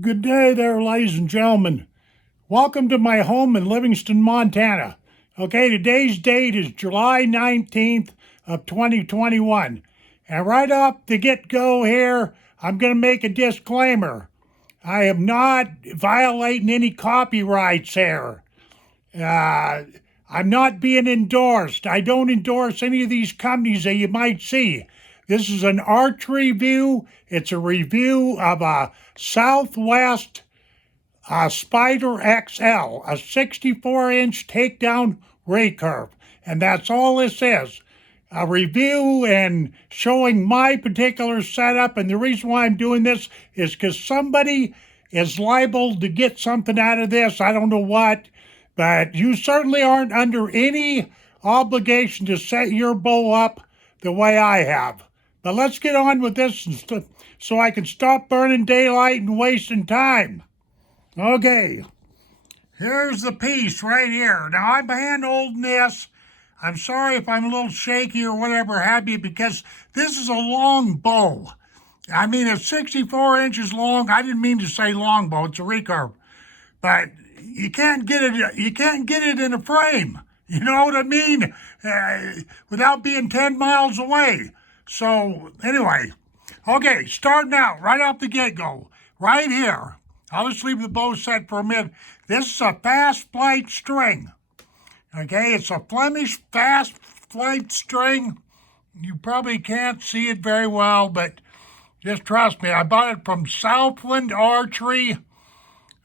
Good day there, ladies and gentlemen. Welcome to my home in Livingston, Montana. Okay, today's date is July 19th of 2021. And right off the get-go here, I'm going to make a disclaimer. I am not violating any copyrights here. I'm not being endorsed. I don't endorse any of these companies that you might see. This is an archery review. It's a review of a Southwest Spyder XL, a 64-inch takedown recurve. And that's all this is. A review and showing my particular setup. And the reason why I'm doing this is because somebody is liable to get something out of this. I don't know what. But you certainly aren't under any obligation to set your bow up the way I have. But let's get on with this so I can stop burning daylight and wasting time. Okay, here's the piece right here. Now, I'm hand-holding this. I'm sorry if I'm a little shaky or whatever have you, because this is a long bow. I mean, it's 64 inches long. I didn't mean to say long bow. It's a recurve. But you can't get it in a frame. You know what I mean? Without being 10 miles away. So, anyway. Okay, starting out, right off the get-go. Right here. I'll just leave the bow set for a minute. This is a fast flight string. Okay, it's a Flemish fast flight string. You probably can't see it very well, but just trust me. I bought it from Southwest Archery.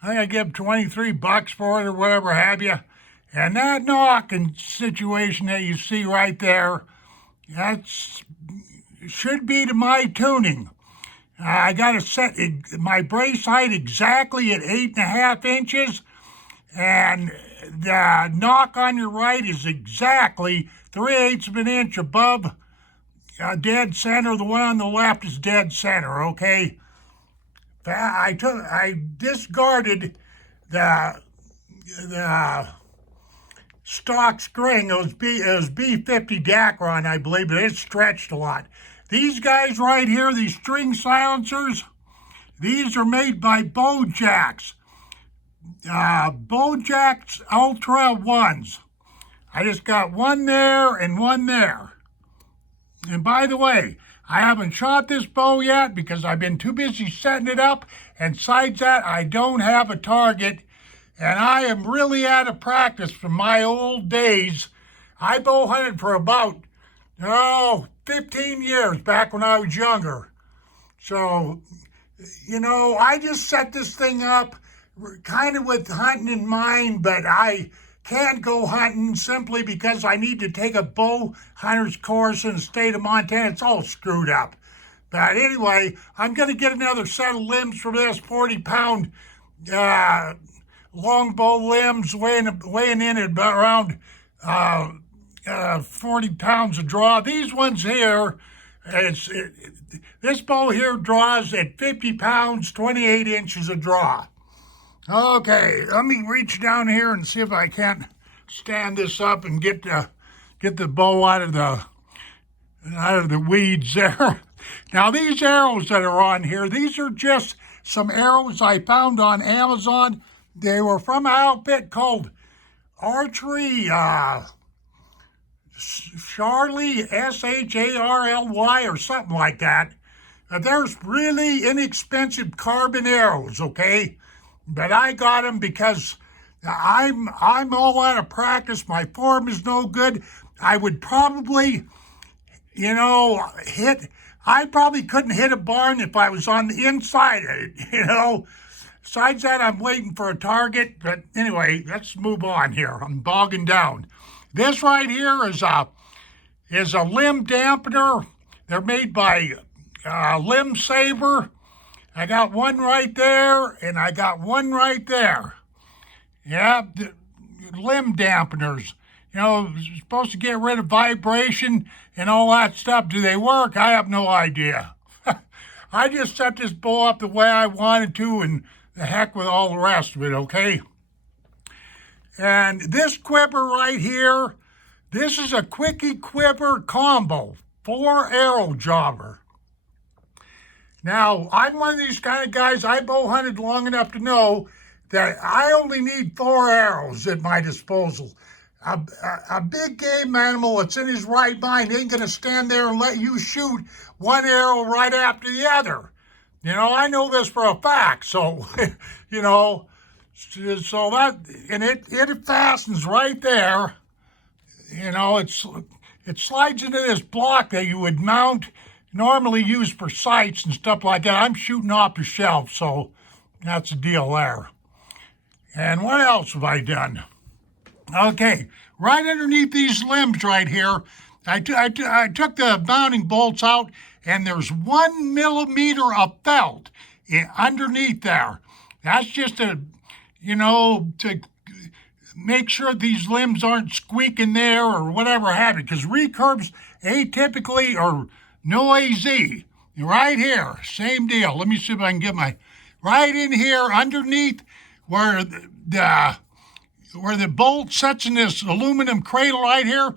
I think I give $23 for it or whatever have you. And that knocking situation that you see right there, that's should be to my tuning. I got to set my brace height exactly at 8.5 inches, and the knock on your right is exactly 3/8 of an inch above dead center. The one on the left is dead center. Okay. I discarded the stock string. It was B50 Dacron, I believe, but it stretched a lot. These guys right here, these string silencers, these are made by Bojacks. Bojacks Ultra 1s. I just got one there and one there. And by the way, I haven't shot this bow yet because I've been too busy setting it up, and besides that, I don't have a target, and I am really out of practice from my old days. I bow hunted for about, 15 years back when I was younger. So, I just set this thing up kind of with hunting in mind, but I can't go hunting simply because I need to take a bow hunter's course in the state of Montana. It's all screwed up. But anyway, I'm going to get another set of limbs for this 40-pound longbow limbs, weighing in at around 40 pounds of draw. These ones here, this bow here draws at 50 pounds, 28 inches of draw. Okay, let me reach down here and see if I can't stand this up and get the bow out of the weeds there. Now, these arrows that are on here, these are just some arrows I found on Amazon. They were from an outfit called Archery Charlie, Sharly, or something like that. There's really inexpensive carbon arrows, okay? But I got them because I'm all out of practice. My form is no good. I would probably, I probably couldn't hit a barn if I was on the inside of it, Besides that, I'm waiting for a target. But anyway, let's move on here. I'm bogging down. This right here is a limb dampener. They're made by Limb Saver. I got one right there, and I got one right there. Yeah, limb dampeners. Supposed to get rid of vibration and all that stuff. Do they work? I have no idea. I just set this bow up the way I wanted to, and the heck with all the rest of it, okay? And this quiver right here, this is a quickie quiver combo, 4 arrow jobber. Now, I'm one of these kind of guys, I bow hunted long enough to know that I only need 4 arrows at my disposal. A big game animal that's in his right mind ain't going to stand there and let you shoot one arrow right after the other. I know this for a fact. So, you know, so that, and it fastens right there. It slides into this block that you would normally use for sights and stuff like that. I'm shooting off the shelf, so that's the deal there. And what else have I done? Okay, right underneath these limbs right here, I took the mounting bolts out, and there's 1 millimeter of felt underneath there. That's just to make sure these limbs aren't squeaking there or whatever have you, because recurves atypically are noisy. Right here, same deal. Let me see if I can get right in here underneath where the bolt sets in this aluminum cradle right here.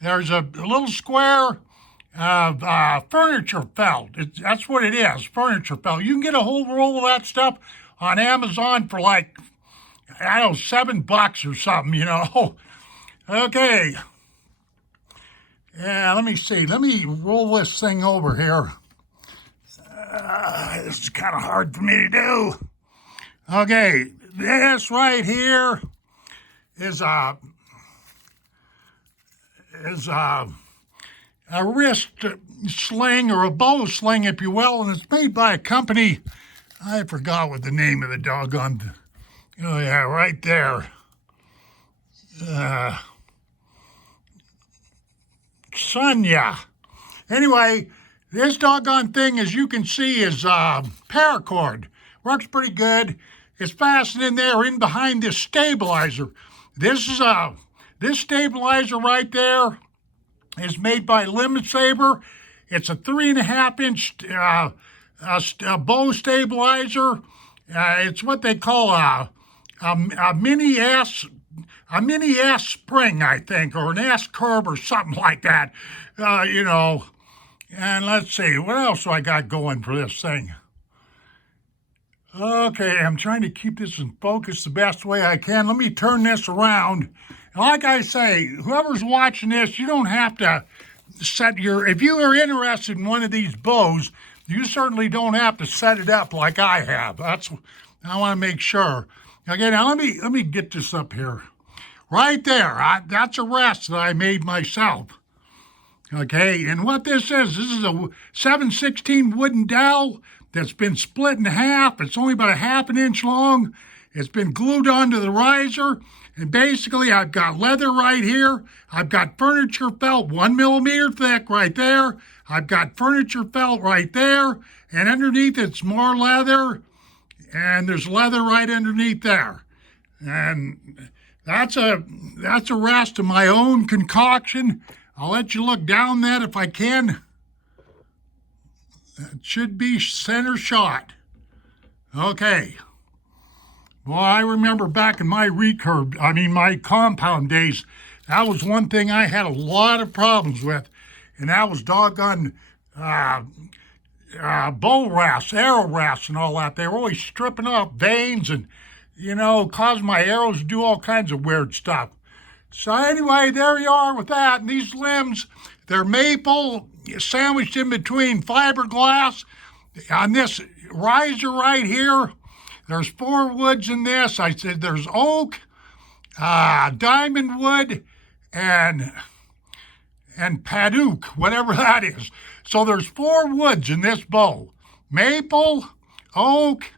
There's a little square of furniture felt. That's what it is, furniture felt. You can get a whole roll of that stuff on Amazon for like, I don't know, $7 or something, Okay. Yeah, let me see. Let me roll this thing over here. This is kind of hard for me to do. Okay, this right here is a wrist sling, or a bow sling, if you will, and it's made by a company. I forgot what the name of the doggone. Oh yeah, right there. Sonya. Anyway, this doggone thing, as you can see, is paracord. Works pretty good. It's fastened in there, in behind this stabilizer. This stabilizer right there is made by Limit Saber. It's a 3.5-inch bow stabilizer. It's what they call a mini S spring, I think, or an S curve or something like that. And let's see, what else do I got going for this thing? Okay, I'm trying to keep this in focus the best way I can. Let me turn this around. Like I say, whoever's watching this, you don't have to if you are interested in one of these bows, you certainly don't have to set it up like I have. I want to make sure. Okay, now let me get this up here. Right there, that's a rest that I made myself. Okay, and what this is a 7/16 wooden dowel that's been split in half. It's only about a 1/2 inch long. It's been glued onto the riser. And basically, I've got leather right here. I've got furniture felt 1 millimeter thick right there. I've got furniture felt right there. And underneath, it's more leather. And there's leather right underneath there. And that's a rest of my own concoction. I'll let you look down that if I can. It should be center shot. Okay. Well, I remember back in my my compound days, that was one thing I had a lot of problems with, and that was doggone bow rests, arrow rests, and all that. They were always stripping off veins and, causing my arrows to do all kinds of weird stuff. So anyway, there you are with that. And these limbs, they're maple, sandwiched in between fiberglass. On this riser right here, there's 4 woods in this. I said there's oak, diamond wood, and paddock, whatever that is. So there's 4 woods in this bow. Maple, oak,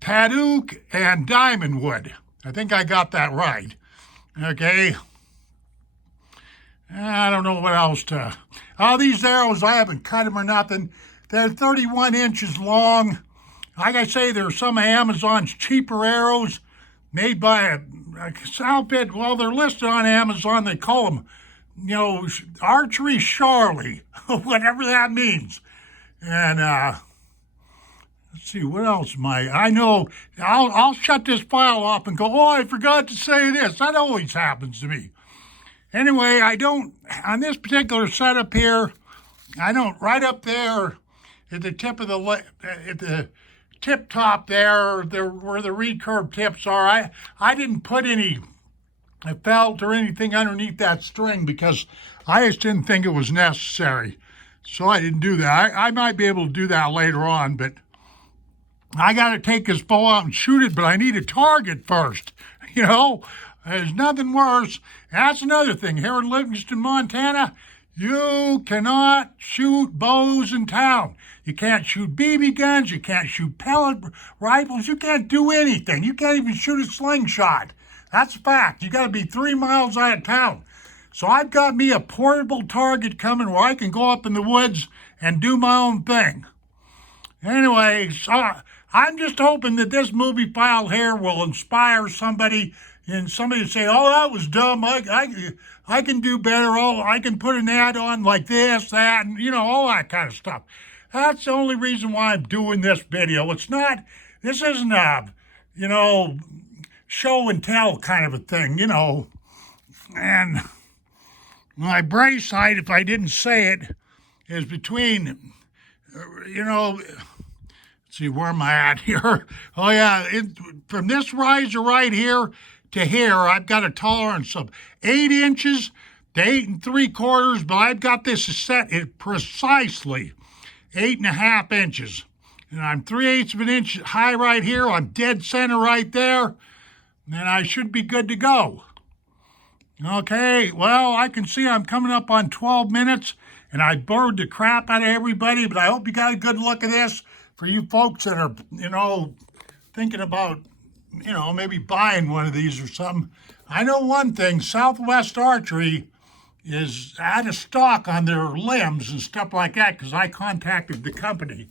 paddock, and diamond wood. I think I got that right. Okay. I don't know what else to. These arrows, I haven't cut them or nothing. They're 31 inches long. Like I say, there are some of Amazon's cheaper arrows made by a outfit. Well, they're listed on Amazon. They call them, Archery Charlie, whatever that means. And let's see, what else I know. I'll shut this file off and go, oh, I forgot to say this. That always happens to me. Anyway, on this particular setup here, I don't, right up there, at the tip of at the tip top there where the recurve tips are. I didn't put any felt or anything underneath that string because I just didn't think it was necessary. So I didn't do that. I might be able to do that later on, but I got to take this bow out and shoot it, but I need a target first. You know, there's nothing worse. That's another thing. Here in Livingston, Montana, you cannot shoot bows in town. You can't shoot BB guns. You can't shoot pellet rifles. You can't do anything. You can't even shoot a slingshot. That's a fact. You got to be 3 miles out of town. So I've got me a portable target coming where I can go up in the woods and do my own thing. Anyway, so I'm just hoping that this movie file here will inspire somebody and somebody say, oh, that was dumb. I can do better. Oh, I can put an ad on like this, that, and, you know, all that kind of stuff. That's the only reason why I'm doing this video. This isn't a, you know, show and tell kind of a thing, you know. And my brace height, if I didn't say it, is between, you know, let's see, where am I at here? Oh, yeah, from this riser right here to here, I've got a tolerance of 8 inches to 8 3/4, but I've got this set at precisely 8.5 inches. And I'm 3/8 of an inch high right here. I'm dead center right there. And I should be good to go. Okay, well, I can see I'm coming up on 12 minutes, and I bored the crap out of everybody, but I hope you got a good look at this for you folks that are, you know, thinking about, you know, maybe buying one of these or something. I know one thing, Southwest Archery is out of stock on their limbs and stuff like that because I contacted the company.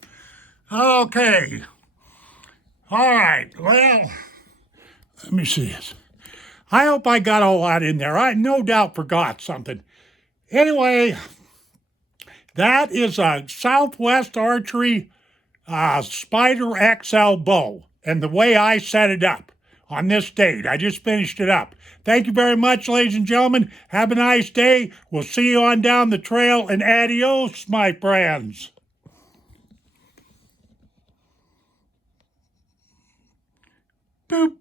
Okay. All right, well, let me see this. I hope I got all that in there. I no doubt forgot something. Anyway, that is a Southwest Archery Spyder XL bow, and the way I set it up on this date. I just finished it up. Thank you very much, ladies and gentlemen. Have a nice day. We'll see you on down the trail, and adios, my friends. Boop.